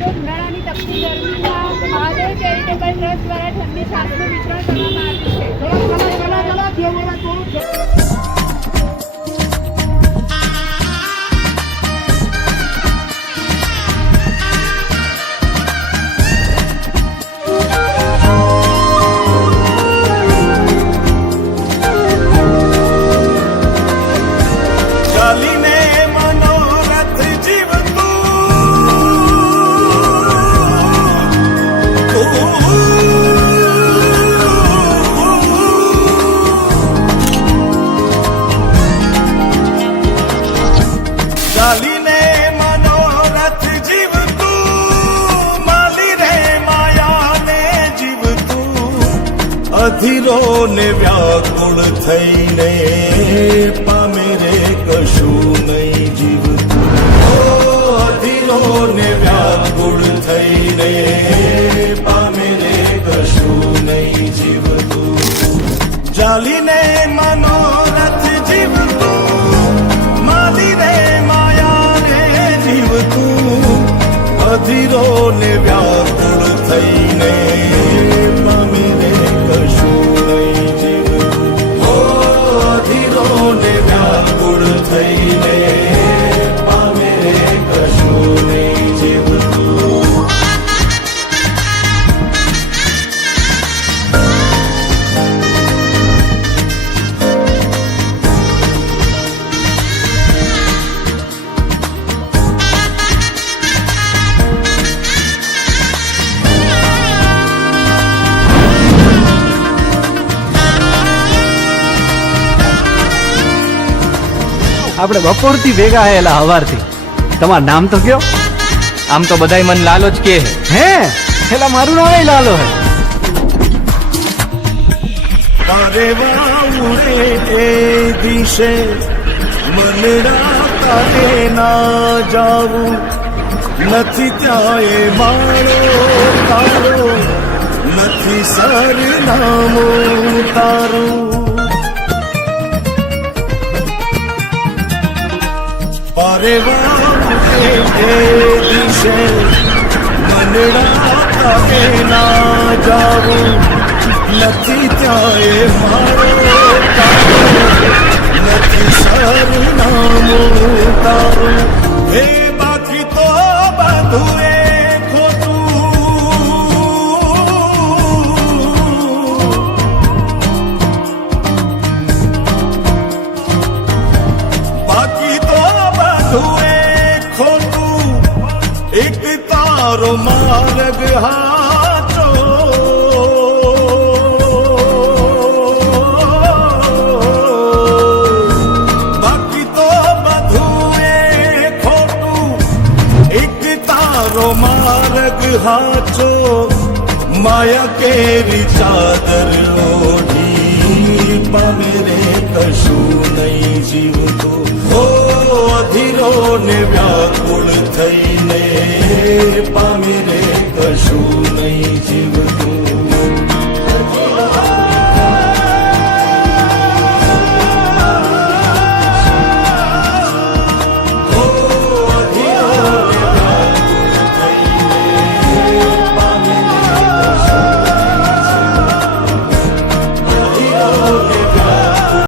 આજરોજ ઉનાળાની તપતી ગરમીમાં મહાદેવ ચેરિટેબલ ટ્રસ્ટ દ્વારા ઠંડી છાશનું વિતરણ કરવામાં આવ્યું છે. ચાલીને મનોરથ જીવતું માલી રે માયાને જીવતું અધીરો ને વ્યાકુળ થઈને પામે રે કશું નહીં જીવતું અધીરો ને વ્યાકુળ થઈને પામે રે કશું નહીં જીવતું ચાલીને મનોરથ જીવતું માલી રે અધીરો ને વ્યાકુળ થઈને પામી રે કશું નહીં જીવતું અધીરો ને વ્યાકુળ થઈને પામે રે કશું નહીં જીવતું. આપણે બપોરથી ભેગા હેલા હવારથી. તમારું નામ તો કયો? આમ તો બધાય મન લાલો જ કે હે હેલા મારું નામ લાલો હે. ઉડે એ દિશે મનડા તારે ના જાવું નથી ત્યાં એ માળો તારો નથી સરનામું તારું દિશે મનડા તારે ના જાવું નથી ત્યાં એ મારો નથી સરનામું તારું હે બાકી તો બધું એ એક તારો માર્ગ હાચો બાકી તો બધું એ ખોટું એક તારો માર્ગ હાચો માયા કેરી ચાદર ઓઢી પામે રે કશું નહીં જીવતું અધીરો ને વ્યાકુળ થઈને